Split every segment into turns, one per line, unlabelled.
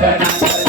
या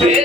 え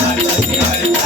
Hare Hare